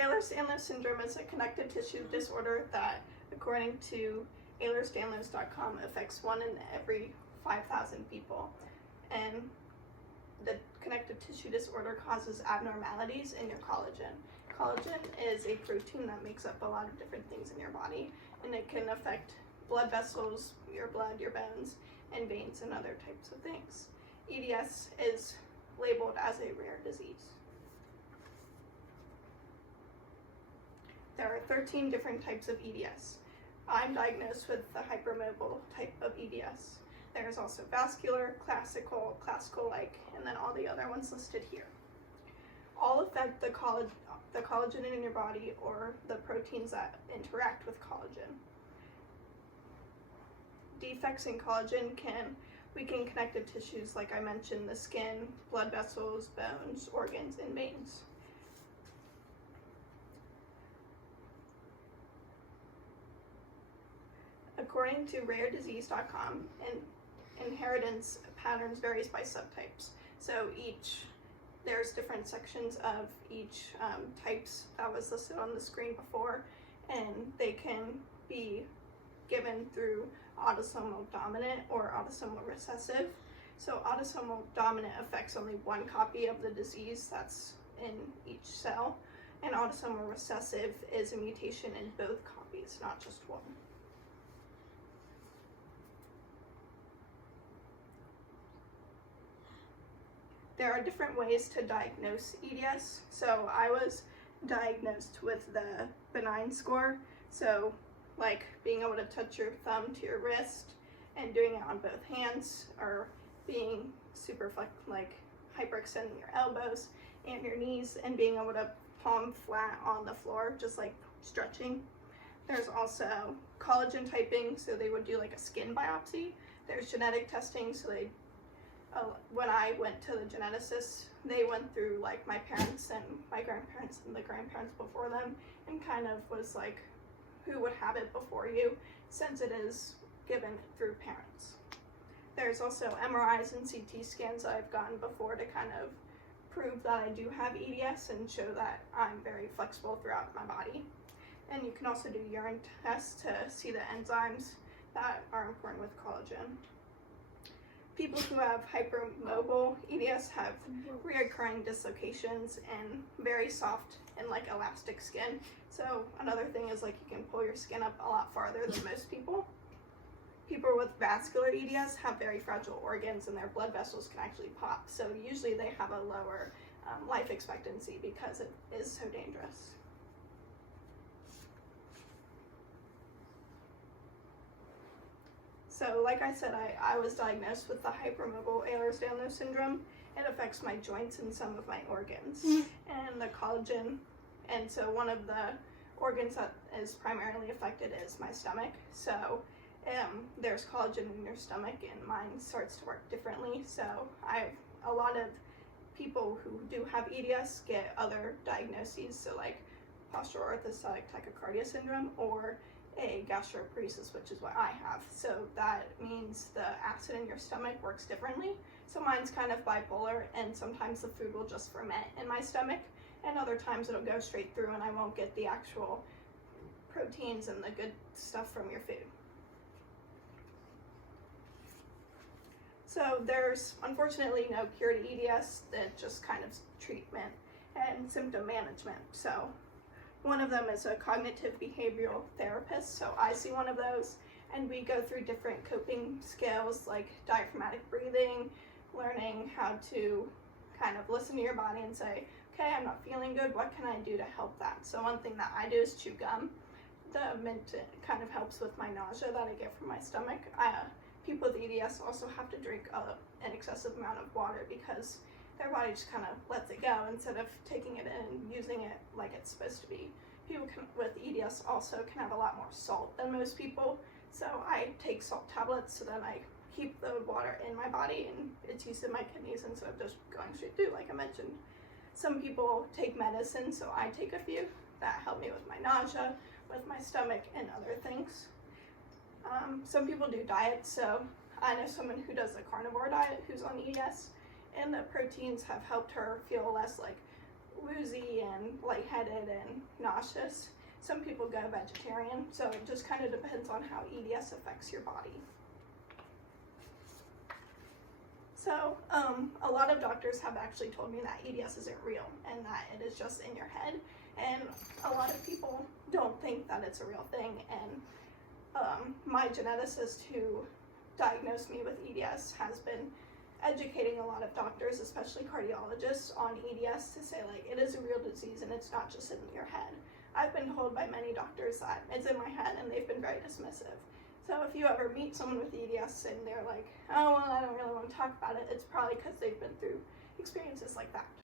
Ehlers-Danlos syndrome is a connective tissue disorder that, according to Ehlers-Danlos.com, affects 1 in every 5,000 people. And the connective tissue disorder causes abnormalities in your collagen. Collagen is a protein that makes up a lot of different things in your body, and it can affect blood vessels, your blood, your bones, and veins, and other types of things. EDS is labeled as a rare disease. There are 13 different types of EDS. I'm diagnosed with the hypermobile type of EDS. There's also vascular, classical-like, and then all the other ones listed here. All affect the collagen in your body or the proteins that interact with collagen. Defects in collagen can weaken connective tissues, like I mentioned, the skin, blood vessels, bones, organs, and veins. According to RareDisease.com, inheritance patterns varies by subtypes. So there's different sections of each types that was listed on the screen before, and they can be given through autosomal dominant or autosomal recessive. So autosomal dominant affects only one copy of the disease that's in each cell, and autosomal recessive is a mutation in both copies, not just one. There are different ways to diagnose EDS. So I was diagnosed with the benign score. So like being able to touch your thumb to your wrist and doing it on both hands, or being super like hyperextending your elbows and your knees and being able to palm flat on the floor, just like stretching. There's also collagen typing, so they would do like a skin biopsy. There's genetic testing, so when I went to the geneticist, they went through like my parents and my grandparents and the grandparents before them, and kind of was like, who would have it before you, since it is given through parents. There's also MRIs and CT scans that I've gotten before to kind of prove that I do have EDS and show that I'm very flexible throughout my body. And you can also do urine tests to see the enzymes that are important with collagen. People who have hypermobile EDS have reoccurring dislocations and very soft and like elastic skin. So another thing is like you can pull your skin up a lot farther than most people. People with vascular EDS have very fragile organs and their blood vessels can actually pop. So usually they have a lower life expectancy because it is so dangerous. So like I said, I was diagnosed with the hypermobile Ehlers-Danlos syndrome. It affects my joints and some of my organs and the collagen. And so one of the organs that is primarily affected is my stomach. So there's collagen in your stomach and mine starts to work differently. So a lot of people who do have EDS get other diagnoses. So like postural orthostatic tachycardia syndrome or a gastroparesis, which is what I have. So that means the acid in your stomach works differently. So mine's kind of bipolar, and sometimes the food will just ferment in my stomach, and other times it'll go straight through and I won't get the actual proteins and the good stuff from your food. So there's unfortunately no cure to EDS, it's just kind of treatment and symptom management. So one of them is a cognitive behavioral therapist, so I see one of those, and we go through different coping skills like diaphragmatic breathing, learning how to kind of listen to your body and say, okay, I'm not feeling good, what can I do to help that? So one thing that I do is chew gum. The mint kind of helps with my nausea that I get from my stomach. People with EDS also have to drink an excessive amount of water because their body just kind of lets it go instead of taking it in and using it like it's supposed to be. People with EDS also can have a lot more salt than most people, so I take salt tablets so then I keep the water in my body and it's used in my kidneys instead of just going straight through, like I mentioned. Some people take medicine, so I take a few that help me with my nausea, with my stomach, and other things. Some people do diets, so I know someone who does the carnivore diet who's on EDS, and the proteins have helped her feel less like woozy and lightheaded and nauseous. Some people go vegetarian, so it just kind of depends on how EDS affects your body. So a lot of doctors have actually told me that EDS isn't real and that it is just in your head. And a lot of people don't think that it's a real thing. And my geneticist who diagnosed me with EDS has been educating a lot of doctors, especially cardiologists, on EDS to say, like, it is a real disease and it's not just in your head. I've been told by many doctors that it's in my head, and they've been very dismissive. So if you ever meet someone with EDS and they're like, oh, well, I don't really want to talk about it, it's probably because they've been through experiences like that.